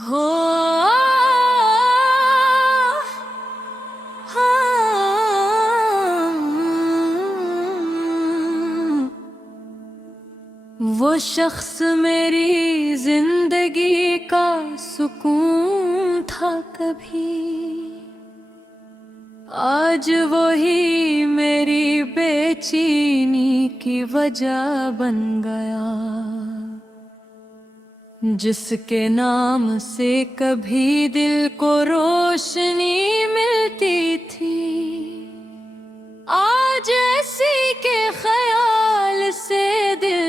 हो वो शख्स मेरी जिंदगी का सुकून था कभी, आज वही मेरी बेचैनी की वजह बन गया। जिसके नाम से कभी दिल को रोशनी मिलती थी, आज ऐसी के ख्याल से दिल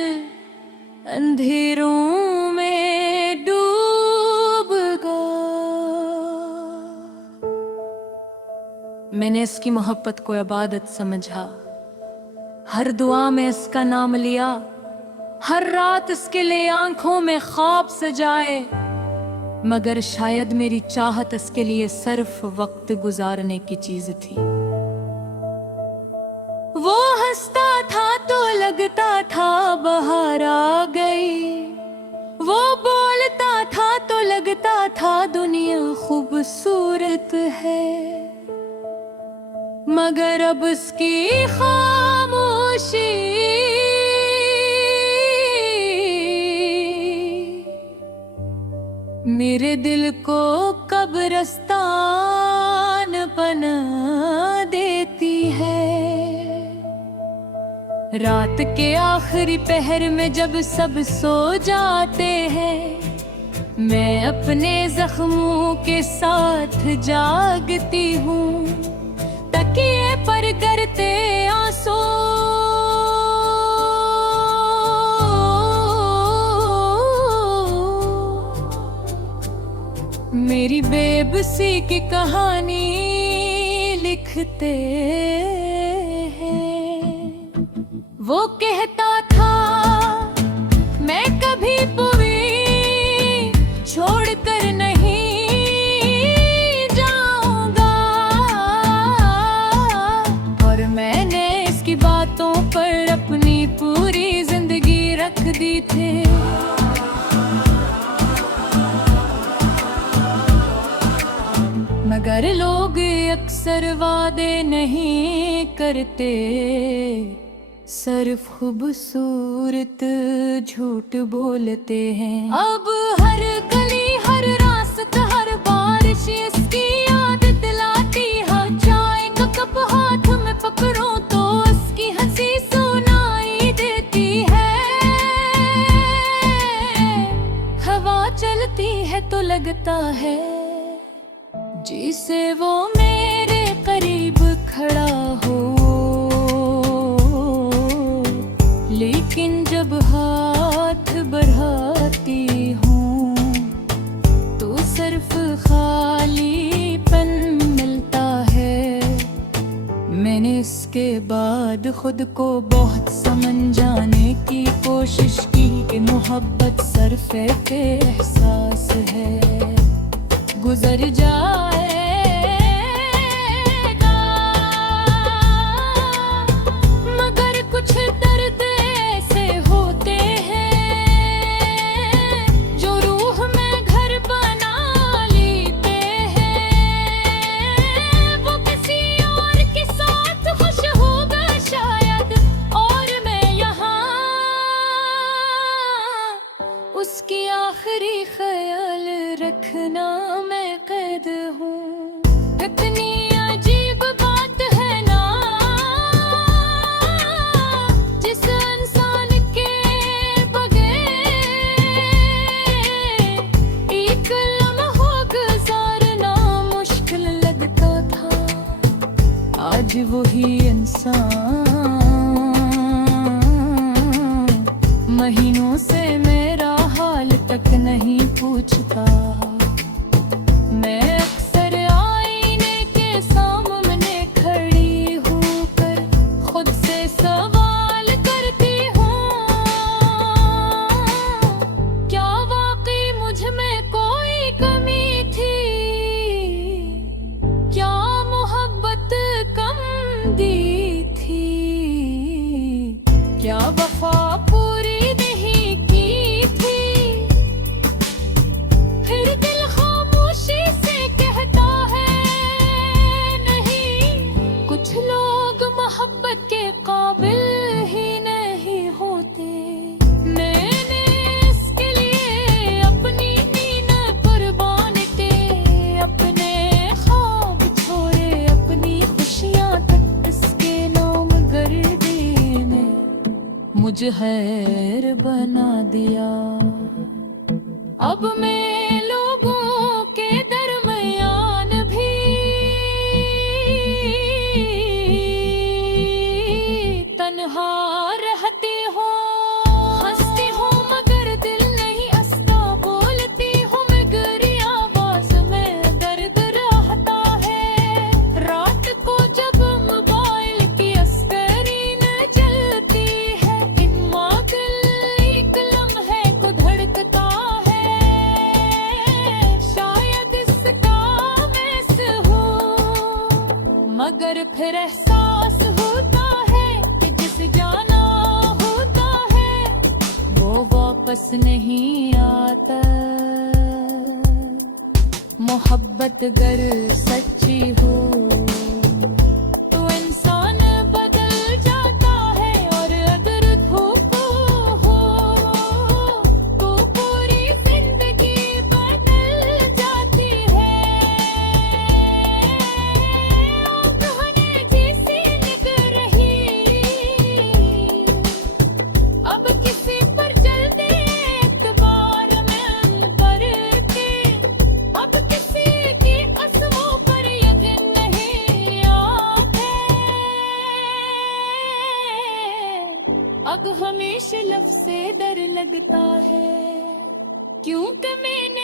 अंधेरों में डूब गया। मैंने इसकी मोहब्बत को इबादत समझा, हर दुआ में इसका नाम लिया, हर रात इसके लिए आंखों में ख्वाब सजाए। मगर शायद मेरी चाहत इसके लिए सिर्फ वक्त गुजारने की चीज थी। वो हंसता था तो लगता था बहार आ गई, वो बोलता था तो लगता था दुनिया खूबसूरत है। मगर अब उसकी खामोशी मेरे दिल को कब्रिस्तान बना देती है। रात के आखिरी पहर में जब सब सो जाते हैं, मैं अपने जख्मों के साथ जागती हूँ। तकिए पर करते आंसू मेरी बेबसी की कहानी लिखते हैं। वो कहता था मैं कभी पुवी छोड़कर नहीं जाऊंगा, और मैंने इसकी बातों पर अपनी पूरी जिंदगी रख दी थी। मगर लोग अक्सर वादे नहीं करते, सिर्फ खूबसूरत झूठ बोलते हैं। अब हर गली हर रास्ता हर बारिश इसकी याद दिलाती है। चाय का कप हाथ में पकड़ूं तो उसकी हंसी सुनाई देती है। हवा चलती है तो लगता है जिसे वो मेरे करीब खड़ा हो, लेकिन जब हाथ बढ़ाती हूँ तो सिर्फ खालीपन मिलता है। मैंने इसके बाद खुद को बहुत समझाने की कोशिश की कि मोहब्बत सिर्फ एक एहसास है, गुजर जाएगा। मगर कुछ दर्द ऐसे होते हैं जो रूह में घर बना लेते हैं। वो किसी और के साथ खुश होगा शायद, और मैं यहाँ उसकी आखिरी ख्याल रखना मैं कैद हूँ। कितनी अजीब बात है ना, जिस इंसान के बगैर एक लम्हा गुजारना मुश्किल लगता था। आज वही इंसान महीनों से मेरा हाल तक नहीं पूछता। मैं अक्सर आईने के सामने खड़ी होकर खुद से सवाल करती हूँ, क्या वाकई मुझ में कोई कमी थी? क्या मोहब्बत कम दी थी? जहर बना दिया। अब मैं लोगों के दरमियान भी तन्हा रहती हूँ। हंसती हूँ मगर दिल नहीं हंसता, बोलती हूँ मैं गहरी आवाज में दर्द रहता है। रात को जब मोबाइल की स्क्रीन जलती है, एक लम्हे को धड़कता है। शायद इसका मैं हूँ, मगर फिर एहसास होता है कि जिसे जाना होता है वो वापस नहीं आता। मोहब्बत गर सच्ची हो तो इंसान बदल जाता है, और अगर धोखा हो तो पूरी जिंदगी बदल जाती है। कहानी जैसी निग रही, अब किसी पर जल्दी एतबार में करके, अब किसी की कसमों पर यकीन नहीं आते। अब हमेशा लफ्ज़ से डर लगता है, क्योंकि मैंने